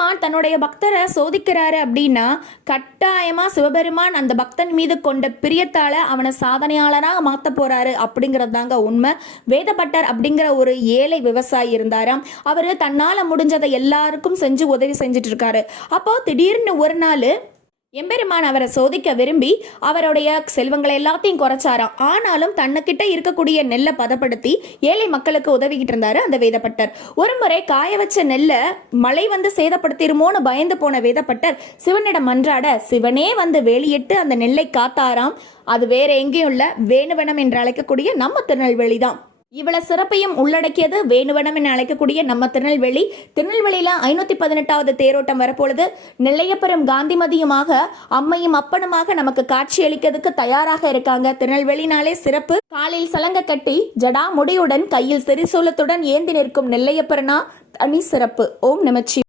எம்பெருமான் தன்னுடைய பக்தரை சோதிக்கிறாரு அப்படின்னா கட்டாயமா சிவபெருமான் அந்த பக்தன் மீது கொண்ட பிரியத்தால அவனை சாதனையாளராக மாத்த போறாரு அப்படிங்கிறது தாங்க உண்மை. வேதபட்டர் அப்படிங்கிற ஒரு ஏழை விவசாயி இருந்தாராம். அவரு தன்னால முடிஞ்சதை எல்லாருக்கும் செஞ்சு உதவி செஞ்சுட்டு இருக்காரு. அப்போ திடீர்னு ஒரு நாள் எம்பெருமான் அவரை சோதிக்க விரும்பி அவருடைய செல்வங்களை எல்லாத்தையும் குறைச்சாராம். ஆனாலும் தன்னுக்கிட்ட இருக்கக்கூடிய நெல்லை பதப்படுத்தி ஏழை மக்களுக்கு உதவிக்கிட்டு இருந்தாரு அந்த வேதப்பட்டர். ஒரு முறை காய வச்ச நெல்லை மழை வந்து சேதப்படுத்திருமோன்னு பயந்து போன வேதப்பட்டர் சிவனிடம் மன்றாட சிவனே வந்து வேலியிட்டு அந்த நெல்லை காத்தாராம். அது வேற எங்கேயும் இல்ல, வேணுவனம் என்று அழைக்கக்கூடிய நம்ம திருநெல்வேலி தான். இவ்வளவு சிறப்பையும் உள்ளடக்கியது வேணுவனம் என அழைக்கக்கூடிய நம்ம திருநெல்வேலி. திருநெல்வேலியில 518வது தேரோட்டம் வரப்பொழுது நெல்லையப்பரும் காந்திமதியுமாக அம்மையும் அப்பனுமாக நமக்கு காட்சி அளிக்கிறதுக்கு தயாராக இருக்காங்க. திருநெல்வேலினாலே சிறப்பு. காலில் சலங்க கட்டி ஜடா முடியுடன் கையில் திரிசூலத்துடன் ஏந்தி நிற்கும் நெல்லையப்பரனா தனி சிறப்பு. ஓம் நமச்சி.